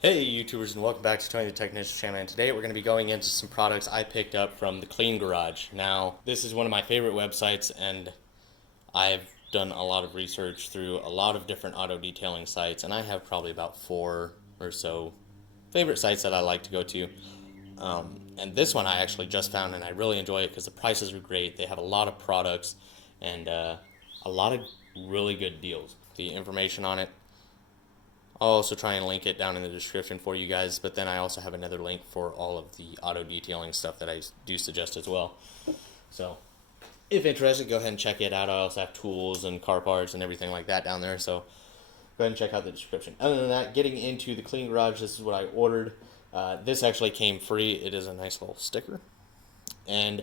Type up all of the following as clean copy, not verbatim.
Hey YouTubers, and welcome back to Tony the Technician channel, and today we're going to be going into some products I picked up from the Clean Garage. Now, this is one of my favorite websites, and I've done a lot of research through a lot of different auto detailing sites, and I have probably about 4 or so favorite sites that I like to go to. And this one I actually just found, and I really enjoy it because the prices are great. They have a lot of products and a lot of really good deals. The information on it, I'll also try and link it down in the description for you guys, but then I also have another link for all of the auto detailing stuff that I do suggest as well. So, if interested, go ahead and check it out. I also have tools and car parts and everything like that down there, so go ahead and check out the description. Other than that, getting into the Clean Garage, this is what I ordered. This actually came free. It is a nice little sticker. And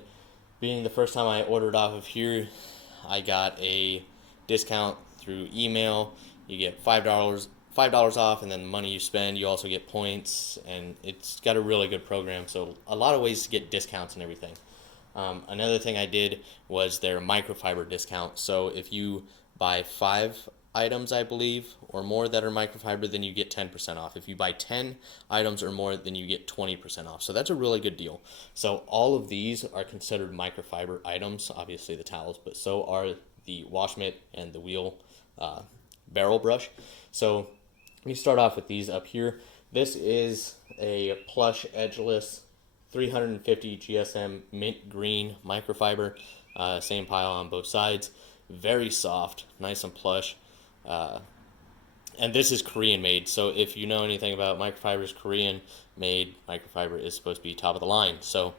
being the first time I ordered off of here, I got a discount through email. You get $5 off, and then the money you spend, you also get points, and it's got a really good program. So a lot of ways to get discounts and everything. Another thing I did was their microfiber discount. So if you buy 5 items, I believe, or more that are microfiber, then you get 10% off. If you buy 10 items or more, then you get 20% off. So that's a really good deal. So all of these are considered microfiber items, obviously the towels, but so are the wash mitt and the wheel barrel brush. So let me start off with these up here. This is a plush edgeless 350 GSM mint green microfiber. Same pile on both sides. Very soft, nice and plush. And this is Korean made, so if you know anything about microfibers, Korean made microfiber is supposed to be top of the line. So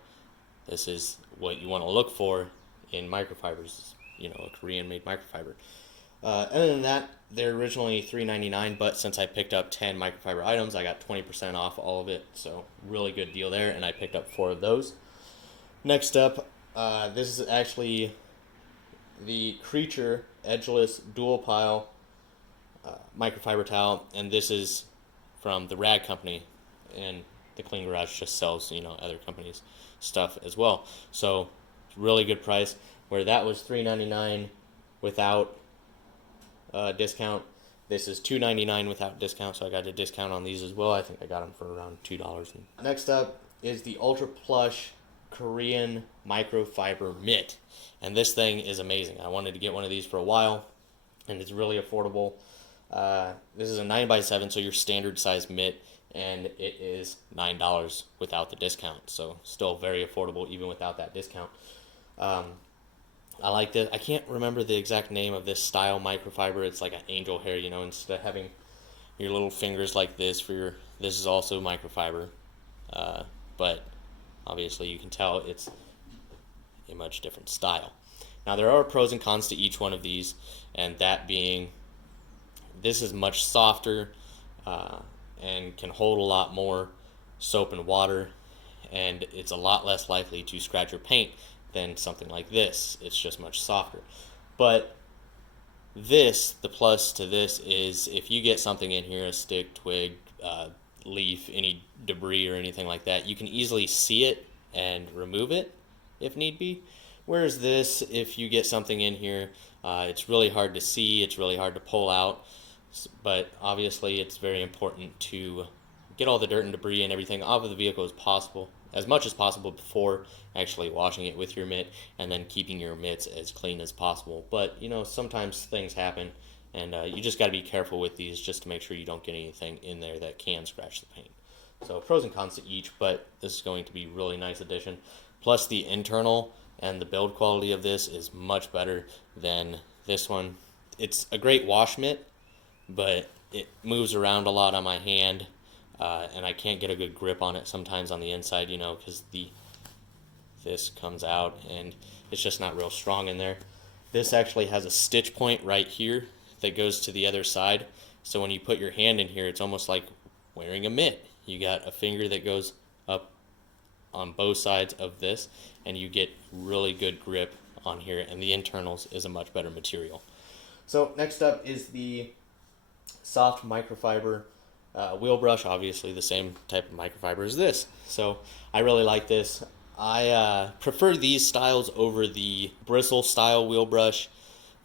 this is what you want to look for in microfibers, a Korean made microfiber. Other than that, they're originally $3.99, but since I picked up 10 microfiber items, I got 20% off all of it. So really good deal there, and I picked up 4 of those. Next up, this is actually the Creature Edgeless Dual Pile microfiber towel, and this is from the Rag Company, and the Clean Garage just sells other companies' stuff as well. So really good price. Where that was $3.99 without discount. This is $2.99 without discount, so I got a discount on these as well. I think I got them for around $2. Next up is the Ultra Plush Korean Microfiber Mitt, and this thing is amazing. I wanted to get one of these for a while, and it's really affordable. This is a 9x7, so your standard size mitt, and it is $9 without the discount, so still very affordable even without that discount. I like this. I can't remember the exact name of this style microfiber. It's like an angel hair, instead of having your little fingers like this this is also microfiber. But obviously you can tell it's a much different style. Now there are pros and cons to each one of these, and that being this is much softer and can hold a lot more soap and water, and it's a lot less likely to scratch your paint than something like this. It's just much softer. But the plus to this is if you get something in here, a stick, twig, leaf, any debris or anything like that, you can easily see it and remove it if need be. Whereas this, if you get something in here, it's really hard to see, it's really hard to pull out. But obviously it's very important to get all the dirt and debris and everything off of the vehicle as much as possible before actually washing it with your mitt, and then keeping your mitts as clean as possible. But sometimes things happen, and you just got to be careful with these just to make sure you don't get anything in there that can scratch the paint. So pros and cons to each, but this is going to be a really nice addition. Plus the internal and the build quality of this is much better than this one. It's a great wash mitt, but it moves around a lot on my hand, and I can't get a good grip on it sometimes on the inside, because this comes out and it's just not real strong in there. This actually has a stitch point right here that goes to the other side, so when you put your hand in here, it's almost like wearing a mitt. You got a finger that goes up on both sides of this, and you get really good grip on here, and the internals is a much better material. So next up is the soft microfiber wheel brush, obviously the same type of microfiber as this. So I really like this. I prefer these styles over the bristle style wheel brush.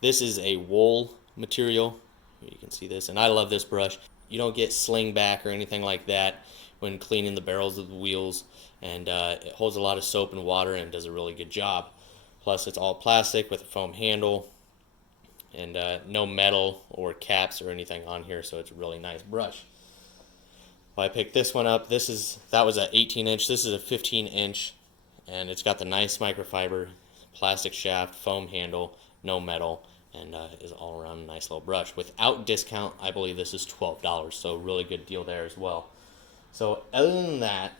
This is a wool material. You can see this, and I love this brush. you don't get sling back or anything like that when cleaning the barrels of the wheels, and it holds a lot of soap and water and does a really good job. Plus, it's all plastic with a foam handle, and no metal or caps or anything on here, so it's a really nice brush. Well, I picked this one up. That was an 18-inch. This is a 15-inch, and it's got the nice microfiber plastic shaft, foam handle, no metal, and is all around a nice little brush. Without discount, I believe this is $12, so really good deal there as well. So other than that,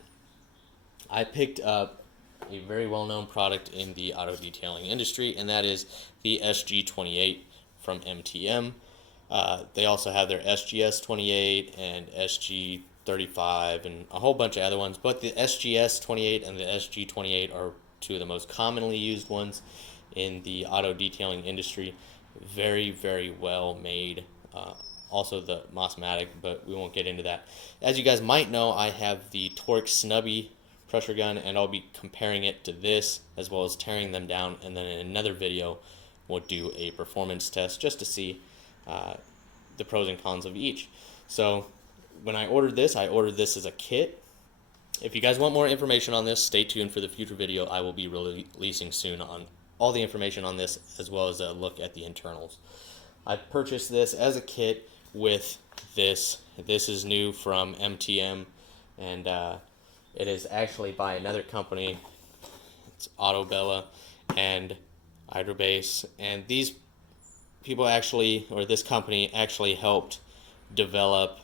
I picked up a very well-known product in the auto detailing industry, and that is the SG28 from MTM. They also have their SGS28 and SG35 and a whole bunch of other ones, but the SGS28 and the SG28 are two of the most commonly used ones in the auto detailing industry. Very, very well made. Also the Mossmatic, but we won't get into that. As you guys might know, I have the Torque Snubby pressure gun, and I'll be comparing it to this as well as tearing them down, and then in another video we'll do a performance test just to see the pros and cons of each. So when I ordered this as a kit. If you guys want more information on this, stay tuned for the future video. I will be releasing soon on all the information on this, as well as a look at the internals. I purchased this as a kit with this. This is new from MTM, and it is actually by another company. It's Autobella and Hydrabase, and these people actually, or this company actually helped develop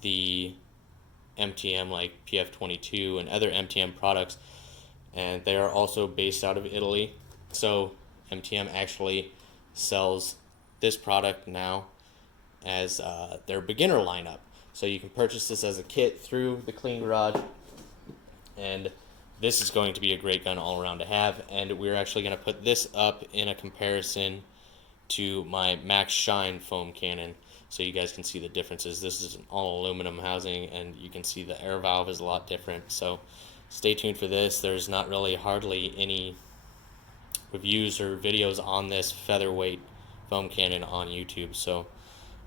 the MTM like PF22 and other MTM products, and they are also based out of Italy. So MTM actually sells this product now as their beginner lineup. So you can purchase this as a kit through the Clean Garage, and this is going to be a great gun all around to have. And we're actually going to put this up in a comparison to my Max Shine foam cannon, so you guys can see the differences. This is an all aluminum housing, and you can see the air valve is a lot different. So stay tuned for this. There's not really hardly any reviews or videos on this featherweight foam cannon on YouTube, so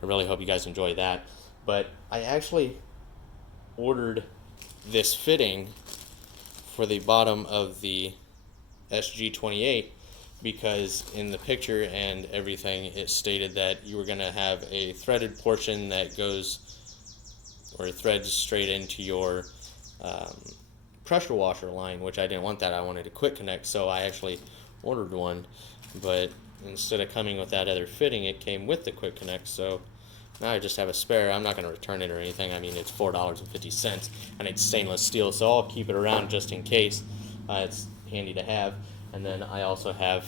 I really hope you guys enjoy that. But I actually ordered this fitting for the bottom of the SG28 because in the picture and everything it stated that you were going to have a threaded portion that goes or threads straight into your pressure washer line, which I didn't want that. I wanted a quick connect, so I actually ordered one, but instead of coming with that other fitting, it came with the quick connect. So now I just have a spare. I'm not going to return it or anything. I mean, it's $4.50 and it's stainless steel, so I'll keep it around just in case. It's handy to have. And then I also have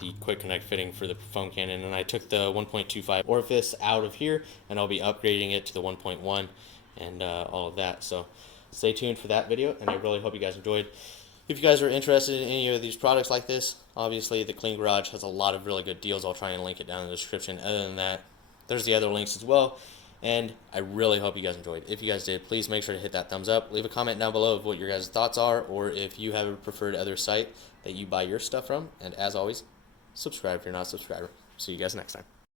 the quick connect fitting for the foam cannon, and I took the 1.25 orifice out of here, and I'll be upgrading it to the 1.1 and all of that. So stay tuned for that video, and I really hope you guys enjoyed. If you guys are interested in any of these products like this, obviously the Clean Garage has a lot of really good deals. I'll try and link it down in the description. Other than that, there's the other links as well, and I really hope you guys enjoyed. If you guys did, please make sure to hit that thumbs up. Leave a comment down below of what your guys' thoughts are, or if you have a preferred other site that you buy your stuff from. And as always, subscribe if you're not a subscriber. See you guys next time.